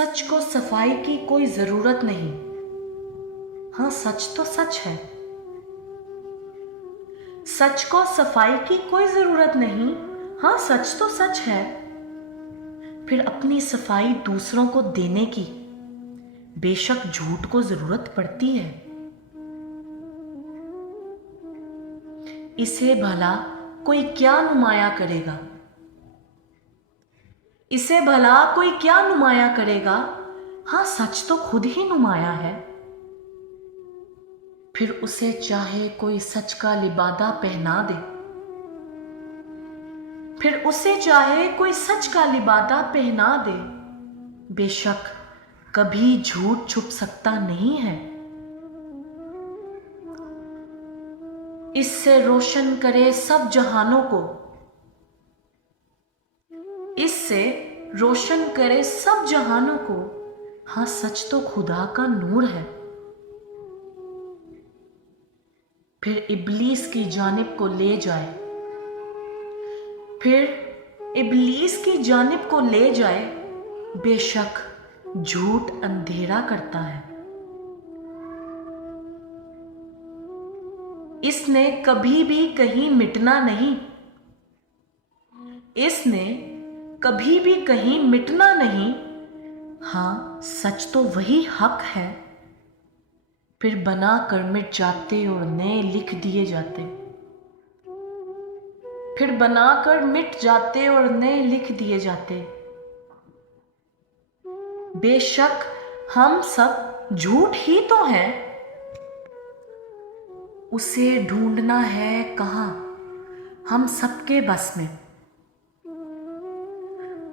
सच को सफाई की कोई जरूरत नहीं। हाँ, सच तो सच है। सच को सफाई की कोई जरूरत नहीं। हाँ, सच तो सच है। फिर अपनी सफाई दूसरों को देने की बेशक झूठ को जरूरत पड़ती है। इसे भला कोई क्या नुमाया करेगा? इसे भला कोई क्या नुमाया करेगा? हाँ, सच तो खुद ही नुमाया है। फिर उसे चाहे कोई सच का लिबादा पहना दे। फिर उसे चाहे कोई सच का लिबादा पहना दे। बेशक कभी झूठ छुप सकता नहीं है। इससे रोशन करे सब जहानों को। इससे रोशन करे सब जहानों को। हाँ, सच तो खुदा का नूर है। फिर इब्लीस की जानिब को ले जाए। फिर इब्लीस की जानिब को ले जाए। बेशक झूठ अंधेरा करता है। इसने कभी भी कहीं मिटना नहीं। इसने कभी भी कहीं मिटना नहीं। हाँ, सच तो वही हक है। फिर बना कर मिट जाते और नए लिख दिए जाते। फिर बनाकर मिट जाते और नए लिख दिए जाते। बेशक हम सब झूठ ही तो हैं। उसे ढूंढना है कहाँ हम सबके बस में।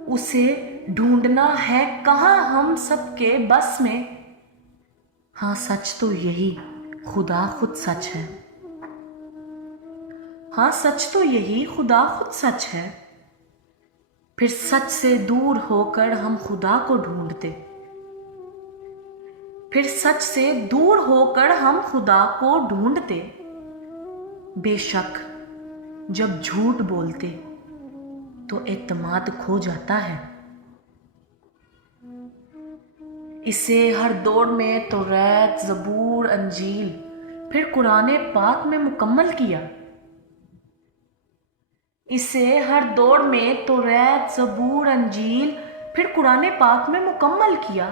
उसे ढूंढना है कहाँ हम सबके बस में। हाँ, सच तो यही खुदा खुद सच है। हाँ, सच तो यही खुदा खुद सच है। फिर सच से दूर होकर हम खुदा को ढूंढते। फिर सच से दूर होकर हम खुदा को ढूंढते। बेशक जब झूठ बोलते तो एतमाद खो जाता है। इसे हर दौर में तौरात, ज़बूर, अंजील, फिर कुरान पाक में मुकम्मल किया। इसे हर दौर में तौरात, ज़बूर, अंजील, फिर कुरान पाक में मुकम्मल किया।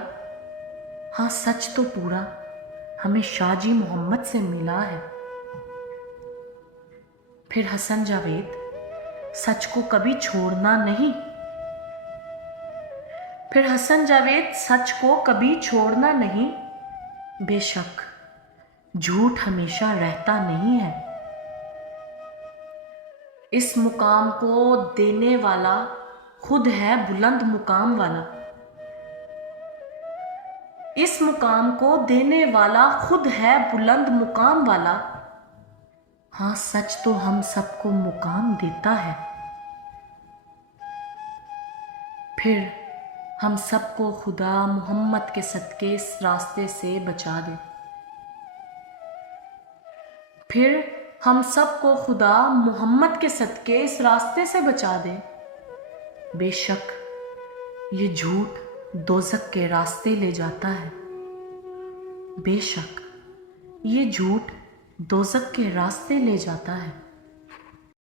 हाँ, सच तो पूरा हमें शाहजी मोहम्मद से मिला है। फिर हसन जावेद सच को कभी छोड़ना नहीं। फिर हसन जावेद सच को कभी छोड़ना नहीं। बेशक झूठ हमेशा रहता नहीं है। इस मुकाम को देने वाला खुद है बुलंद मुकाम वाला। इस मुकाम को देने वाला खुद है बुलंद मुकाम वाला। हाँ, सच तो हम सबको मुकाम देता है। फिर हम सबको खुदा मोहम्मद के सदके इस रास्ते से बचा दे। फिर हम सबको खुदा मोहम्मद के सदके इस रास्ते से बचा दे। बेशक ये झूठ दोज़ख के रास्ते ले जाता है। बेशक ये झूठ दोज़ख के रास्ते ले जाता है।